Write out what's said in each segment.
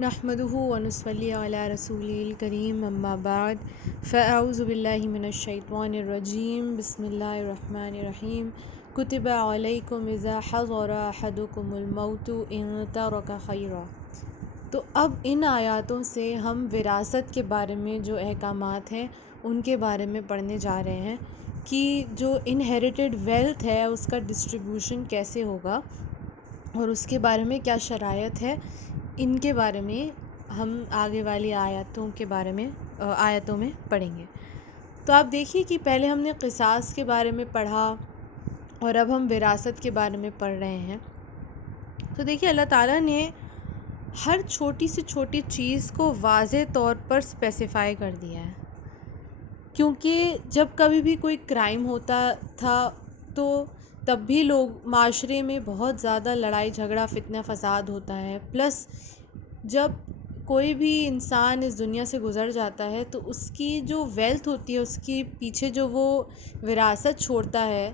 نحمده ونصلي على رسوله الكريم اما بعد فاعوذ باللہ من الشیطان الرجیم بسم اللہ الرحمن الرحیم کتب علیکم اذا حضر احدکم الموت ان ترک خیرا۔ تو اب ان آیاتوں سے ہم وراثت کے بارے میں جو احکامات ہیں ان کے بارے میں پڑھنے جا رہے ہیں کہ جو انہیریٹڈ ویلتھ ہے اس کا ڈسٹریبیوشن کیسے ہوگا اور اس کے بارے میں کیا شرائط ہے، ان کے بارے میں ہم آگے والی آیتوں میں پڑھیں گے۔ تو آپ دیکھیے کہ پہلے ہم نے قصاص کے بارے میں پڑھا اور اب ہم وراثت کے بارے میں پڑھ رہے ہیں۔ تو دیکھیے اللہ تعالیٰ نے ہر چھوٹی سے چھوٹی چیز کو واضح طور پر اسپیسیفائی کر دیا ہے، کیونکہ جب کبھی بھی کوئی کرائم ہوتا تھا تو تب بھی لوگ معاشرے میں بہت زیادہ لڑائی جھگڑا فتنہ فساد ہوتا ہے، پلس جب کوئی بھی انسان اس دنیا سے گزر جاتا ہے تو اس کی جو ویلتھ ہوتی ہے، اس کی پیچھے جو وہ وراثت چھوڑتا ہے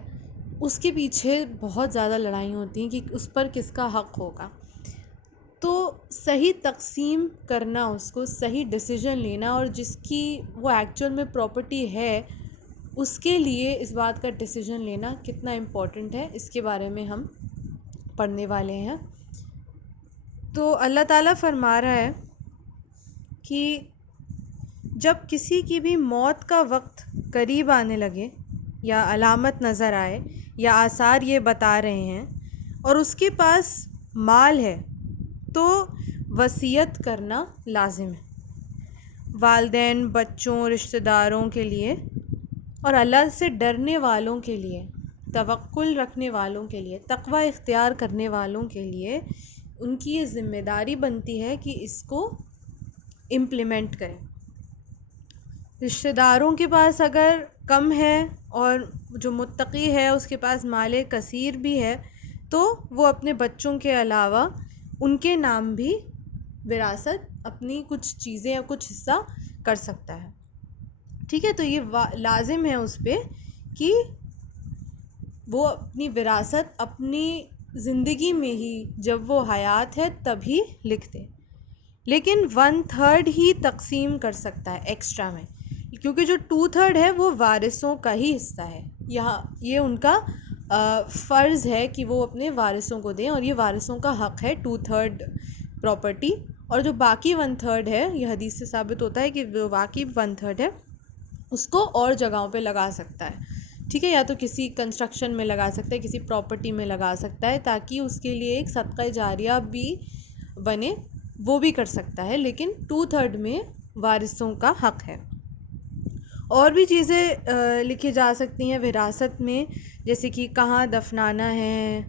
اس کے پیچھے بہت زیادہ لڑائی ہوتی ہیں کہ اس پر کس کا حق ہوگا۔ تو صحیح تقسیم کرنا، اس کو صحیح ڈیسیجن لینا، اور جس کی وہ ایکچوئل میں پراپرٹی ہے اس کے لیے اس بات کا ڈیسیجن لینا کتنا امپورٹنٹ ہے، اس کے بارے میں ہم پڑھنے والے ہیں۔ تو اللہ تعالیٰ فرما رہا ہے کہ جب کسی کی بھی موت کا وقت قریب آنے لگے یا علامت نظر آئے یا آثار یہ بتا رہے ہیں اور اس کے پاس مال ہے تو وصیت کرنا لازم ہے، والدین، بچوں، رشتہ داروں کے لیے اور اللہ سے ڈرنے والوں کے لیے، توکل رکھنے والوں کے لیے، تقوی اختیار کرنے والوں کے لیے ان کی یہ ذمہ داری بنتی ہے کہ اس کو امپلیمنٹ کریں۔ رشتہ داروں کے پاس اگر کم ہے اور جو متقی ہے اس کے پاس مال کثیر بھی ہے تو وہ اپنے بچوں کے علاوہ ان کے نام بھی وراثت اپنی کچھ چیزیں یا کچھ حصہ کر سکتا ہے، ٹھیک ہے۔ تو یہ لازم ہے اس پہ کہ وہ اپنی وراثت اپنی زندگی میں ہی جب وہ حیات ہے تبھی لکھ دے، لیکن 1/3 ہی تقسیم کر سکتا ہے ایکسٹرا میں، کیونکہ جو 2/3 ہے وہ وارثوں کا ہی حصہ ہے۔ یہ ان کا فرض ہے کہ وہ اپنے وارثوں کو دیں، اور یہ وارثوں کا حق ہے 2/3 پراپرٹی، اور جو باقی 1/3 ہے یہ حدیث سے ثابت ہوتا ہے کہ جو باقی 1/3 ہے اس کو اور جگہوں پہ لگا سکتا ہے، ٹھیک ہے، یا تو کسی کنسٹرکشن میں لگا سکتا ہے، کسی پراپرٹی میں لگا سکتا ہے تاکہ اس کے لیے ایک صدقہ جاریہ بھی بنے، وہ بھی کر سکتا ہے، لیکن 2/3 میں وارثوں کا حق ہے۔ اور بھی چیزیں لکھی جا سکتی ہیں وراثت میں، جیسے کہ کہاں دفنانا ہے،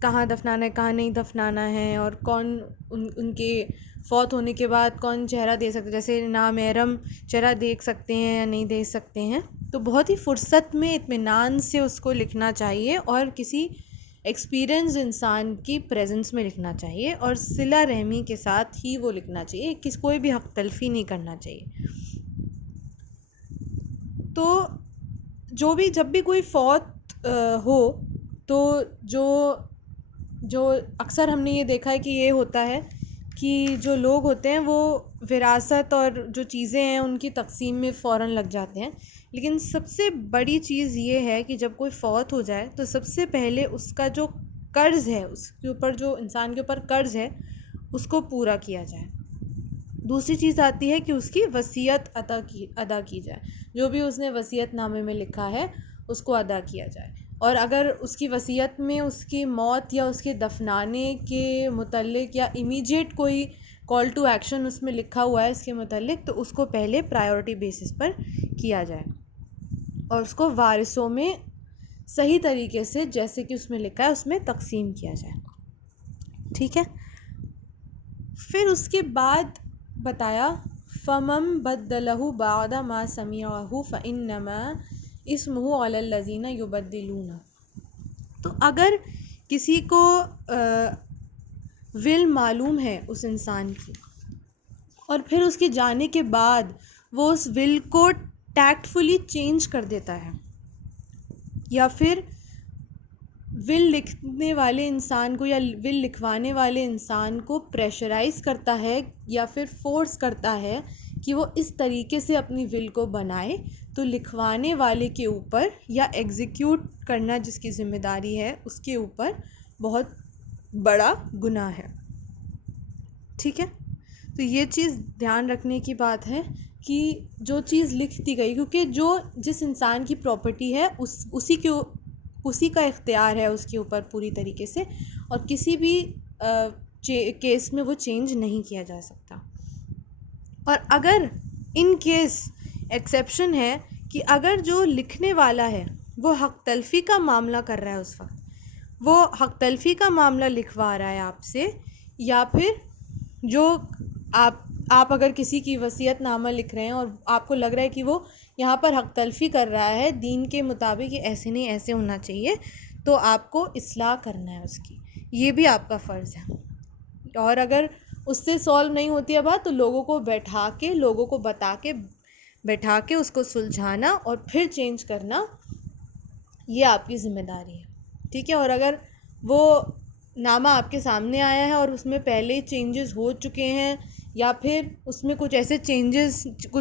کہاں دفنانا ہے، کہاں نہیں دفنانا ہے، اور کون ان کے فوت ہونے کے بعد کون چہرہ دے سکتے، جیسے نامحرم چہرہ دیکھ سکتے ہیں یا نہیں دیکھ سکتے ہیں۔ تو بہت ہی فرصت میں اطمینان سے اس کو لکھنا چاہیے اور کسی ایکسپیرئنس انسان کی پریزنس میں لکھنا چاہیے، اور صلہ رحمی کے ساتھ ہی وہ لکھنا چاہیے، کوئی بھی حق تلفی نہیں کرنا چاہیے۔ تو جب بھی کوئی فوت ہو تو جو اکثر ہم نے یہ دیکھا ہے کہ یہ ہوتا ہے کہ جو لوگ ہوتے ہیں وہ وراثت اور جو چیزیں ہیں ان کی تقسیم میں فوراً لگ جاتے ہیں، لیکن سب سے بڑی چیز یہ ہے کہ جب کوئی فوت ہو جائے تو سب سے پہلے اس کا جو قرض ہے، اس کے اوپر جو انسان کے اوپر قرض ہے اس کو پورا کیا جائے۔ دوسری چیز آتی ہے کہ اس کی وصیت ادا کی جائے، جو بھی اس نے وصیت نامے میں لکھا ہے اس کو ادا کیا جائے، اور اگر اس کی وصیت میں اس کی موت یا اس کے دفنانے کے متعلق یا امیجیٹ کوئی کال ٹو ایکشن اس میں لکھا ہوا ہے اس کے متعلق تو اس کو پہلے پرائیورٹی بیسس پر کیا جائے اور اس کو وارثوں میں صحیح طریقے سے جیسے کہ اس میں لکھا ہے اس میں تقسیم کیا جائے، ٹھیک ہے۔ پھر اس کے بعد بتایا فَمَن بَدَّلَهُ بَعْدَ مَا سَمِعَهُ فَإِنَّمَا اسْمُهُ عَلَى الَّذِينَ يُبَدِّلُونَ۔ تو اگر کسی کو ول معلوم ہے اس انسان کی اور پھر اس کے جانے کے بعد وہ اس ول کو ٹیکٹفلی چینج کر دیتا ہے، یا پھر ول لکھنے والے انسان کو یا ول لکھوانے والے انسان کو پریشرائز کرتا ہے یا پھر فورس کرتا ہے کہ وہ اس طریقے سے اپنی ول کو بنائے، تو لکھوانے والے کے اوپر یا ایگزیکیوٹ کرنا جس کی ذمہ داری ہے اس کے اوپر بہت بڑا گناہ ہے. ٹھیک ہے، تو یہ چیز دھیان رکھنے کی بات ہے کہ جو چیز لکھ دی گئی، کیونکہ جس انسان کی پراپرٹی ہے اسی کا اختیار ہے اس کے اوپر پوری طریقے سے، اور کسی بھی کیس میں وہ چینج نہیں کیا جا سکتا. اور اگر ان کیس ایکسیپشن ہے کہ اگر جو لکھنے والا ہے وہ حق تلفی کا معاملہ کر رہا ہے، اس وقت وہ حق تلفی کا معاملہ لکھوا رہا ہے آپ سے، یا پھر جو آپ اگر کسی کی وصیت نامہ لکھ رہے ہیں اور آپ کو لگ رہا ہے کہ وہ یہاں پر حق تلفی کر رہا ہے دین کے مطابق، یہ ایسے نہیں ایسے ہونا چاہیے، تو آپ کو اصلاح کرنا ہے اس کی، یہ بھی آپ کا فرض ہے. اور اگر اس سے سولو نہیں ہوتی ہے بات، تو لوگوں کو بٹھا کے اس کو سلجھانا اور پھر چینج کرنا، یہ آپ کی ذمہ داری ہے. ٹھیک ہے، اور اگر وہ نامہ آپ کے سامنے آیا ہے اور اس میں پہلے چینجز ہو چکے ہیں، یا پھر اس میں کچھ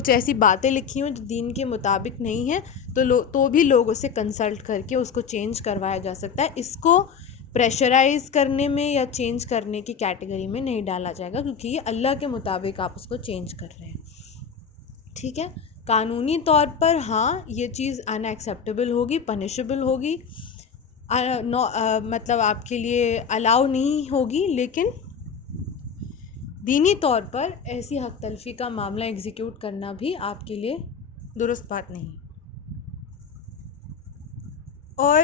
ایسی باتیں لکھی ہوں جو دین کے مطابق نہیں ہیں، تو بھی لوگوں سے کنسلٹ کر کے اس کو چینج کروایا جا سکتا ہے. اس کو پریشرائز کرنے میں یا چینج کرنے کی کیٹیگری میں نہیں ڈالا جائے گا، کیونکہ یہ اللہ کے مطابق آپ اس کو چینج کر رہے ہیں. ٹھیک ہے، قانونی طور پر ہاں یہ چیز ان ایکسیپٹیبل ہوگی، پنشبل ہوگی، مطلب آپ کے لیے الاؤ نہیں ہوگی، لیکن دینی طور پر ایسی حق تلفی کا معاملہ ایگزیکیوٹ کرنا بھی آپ کے لیے درست بات نہیں. اور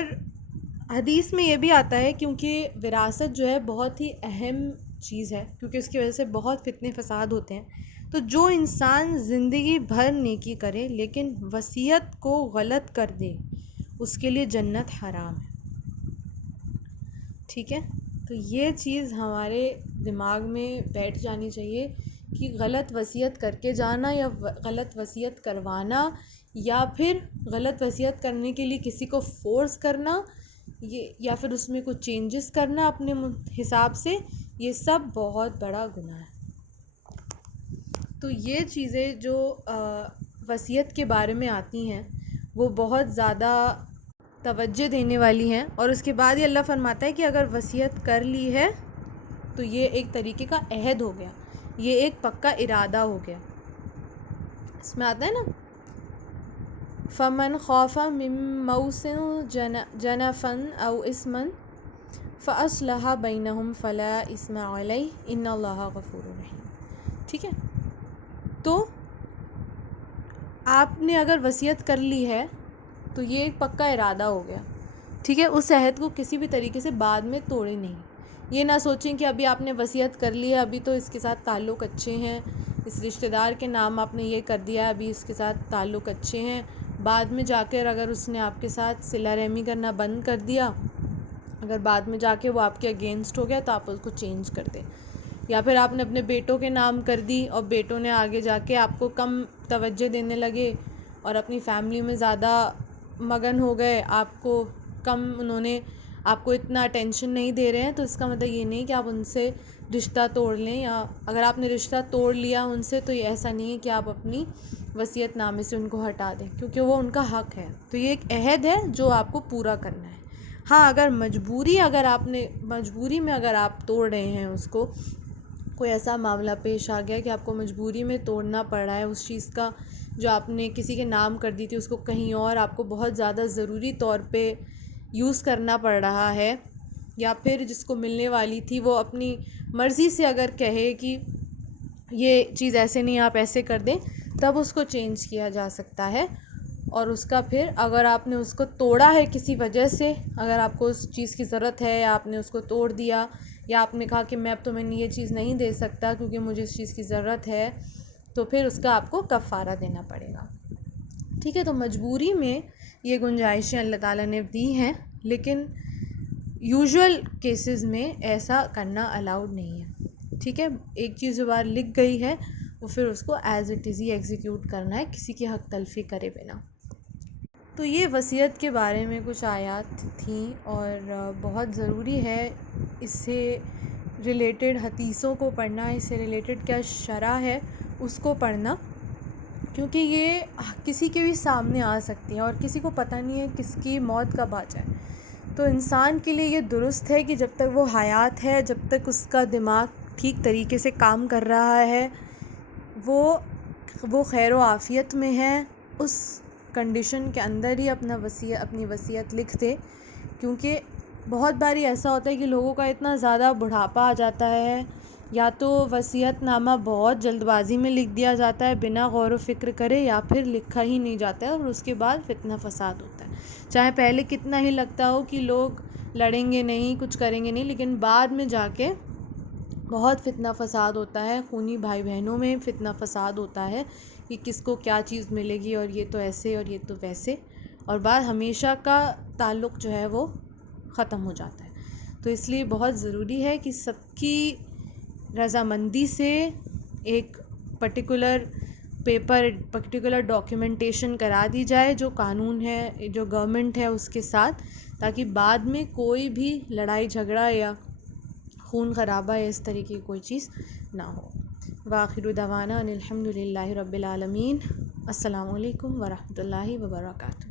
حدیث میں یہ بھی آتا ہے، کیونکہ وراثت جو ہے بہت ہی اہم چیز ہے، کیونکہ اس کی وجہ سے بہت فتنے فساد ہوتے ہیں، تو جو انسان زندگی بھر نیکی کرے لیکن وصیت کو غلط کر دے، اس کے لیے جنت حرام ہے. ٹھیک ہے، تو یہ چیز ہمارے دماغ میں بیٹھ جانی چاہیے کہ غلط وصیت کر کے جانا یا غلط وصیت کروانا یا پھر غلط وصیت کرنے کے لیے کسی کو فورس کرنا، یا پھر اس میں کچھ چینجز کرنا اپنے حساب سے، یہ سب بہت بڑا گناہ ہے. تو یہ چیزیں جو وصیت کے بارے میں آتی ہیں وہ بہت زیادہ توجہ دینے والی ہیں. اور اس کے بعد یہ اللہ فرماتا ہے کہ اگر وصیت کر لی ہے تو یہ ایک طریقے کا عہد ہو گیا، یہ ایک پکا ارادہ ہو گیا. اس میں آتا ہے نا، فَمَنْ خَافَ مِن مُوصٍ جَنَفًا أَوْ إِثْمًا فَأَصْلَحَ بَيْنَهُمْ فَلَا إِثْمَ عَلَيْهِ إِنَّ اللَّهَ غَفُورٌ رَحِيمٌ. ٹھیک ہے، تو آپ نے اگر وصیت کر لی ہے تو یہ ایک پکا ارادہ ہو گیا. ٹھیک ہے، اس عہد کو کسی بھی طریقے سے بعد میں توڑے نہیں. یہ نہ سوچیں کہ ابھی آپ نے وصیت کر لی ہے، ابھی تو اس کے ساتھ تعلق اچھے ہیں، اس رشتہ دار کے نام آپ نے یہ کر دیا ہے، ابھی اس کے ساتھ تعلق اچھے ہیں، بعد میں جا کر اگر اس نے آپ کے ساتھ صلہ رحمی کرنا بند کر دیا، اگر بعد میں جا کے وہ آپ کے اگینسٹ ہو گیا تو آپ اس کو چینج کر دیں. یا پھر آپ نے اپنے بیٹوں کے نام کر دی اور بیٹوں نے آگے جا کے آپ کو کم توجہ دینے لگے اور اپنی فیملی میں زیادہ مگن ہو گئے، آپ کو کم انہوں نے آپ کو اتنا اٹینشن نہیں دے رہے ہیں، تو اس کا مطلب یہ نہیں کہ آپ ان سے رشتہ توڑ لیں. یا اگر آپ نے رشتہ توڑ لیا ان سے تو یہ ایسا نہیں ہے کہ آپ اپنی وصیت نامے سے ان کو ہٹا دیں، کیونکہ وہ ان کا حق ہے. تو یہ ایک عہد ہے جو آپ کو پورا کرنا ہے. ہاں اگر مجبوری میں اگر آپ توڑ رہے ہیں اس کو، کوئی ایسا معاملہ پیش آ گیا کہ آپ کو مجبوری میں توڑنا پڑ رہا ہے اس چیز کا جو آپ نے کسی کے نام کر دی تھی، اس کو کہیں اور آپ کو بہت زیادہ ضروری طور پہ یوز کرنا پڑ رہا ہے، یا پھر جس کو ملنے والی تھی وہ اپنی مرضی سے اگر کہے کہ یہ چیز ایسے نہیں آپ ایسے کر دیں، تب اس کو چینج کیا جا سکتا ہے. اور اس کا پھر اگر آپ نے اس کو توڑا ہے کسی وجہ سے، اگر آپ کو اس چیز کی ضرورت ہے یا آپ نے اس کو توڑ دیا، یا آپ نے کہا کہ میں اب تو یہ چیز نہیں دے سکتا کیونکہ مجھے اس چیز کی ضرورت ہے، تو پھر اس کا آپ کو کفارہ دینا پڑے گا. ٹھیک ہے، تو مجبوری میں یہ گنجائشیں اللہ تعالیٰ نے دی ہیں، لیکن یوزول کیسز میں ایسا کرنا الاؤڈ نہیں ہے. ٹھیک ہے، ایک چیز جو بار لکھ گئی ہے وہ پھر اس کو as it is he execute کرنا ہے، کسی کی حق تلفی کرے بنا. تو تو یہ وصیت کے بارے میں کچھ آیات تھیں، اور بہت ضروری ہے اس سے ریلیٹڈ حدیثوں کو پڑھنا، اس سے ریلیٹڈ کیا شرح ہے اس کو پڑھنا، کیونکہ یہ کسی کے بھی سامنے آ سکتی ہیں اور کسی کو پتہ نہیں ہے کس کی موت کب آ جائے۔ تو انسان کے لیے یہ درست ہے کہ جب تک وہ حیات ہے، جب تک اس کا دماغ ٹھیک طریقے سے کام کر رہا ہے، وہ خیر و عافیت میں ہے، اس کنڈیشن کے اندر ہی اپنی وصیت لکھ دے، کیونکہ بہت باری ایسا ہوتا ہے کہ لوگوں کا اتنا زیادہ بڑھاپا آ جاتا ہے، یا تو وصیت نامہ بہت جلد بازی میں لکھ دیا جاتا ہے بنا غور و فکر کرے، یا پھر لکھا ہی نہیں جاتا ہے اور اس کے بعد فتنہ فساد ہوتا ہے، چاہے پہلے کتنا ہی لگتا ہو کہ لوگ لڑیں گے نہیں، کچھ کریں گے نہیں، لیکن بعد میں جا کے بہت فتنہ فساد ہوتا ہے، خونی بھائی بہنوں میں فتنہ فساد ہوتا ہے کہ کس کو کیا چیز ملے گی، اور یہ تو ایسے اور یہ تو ویسے، اور بعد ہمیشہ کا تعلق جو ہے وہ ختم ہو جاتا ہے۔ تو اس لیے بہت ضروری ہے کہ سب کی رضامندی سے ایک پرٹیکولر ڈاکیومنٹیشن کرا دی جائے، جو قانون ہے، جو گورنمنٹ ہے اس کے ساتھ، تاکہ بعد میں کوئی بھی لڑائی جھگڑا یا خون خرابہ یا اس طرح کی کوئی چیز نہ ہو۔ وآخر دعوانا ان الحمد للہ رب العالمین۔ السلام علیکم ورحمۃ اللہ وبرکاتہ۔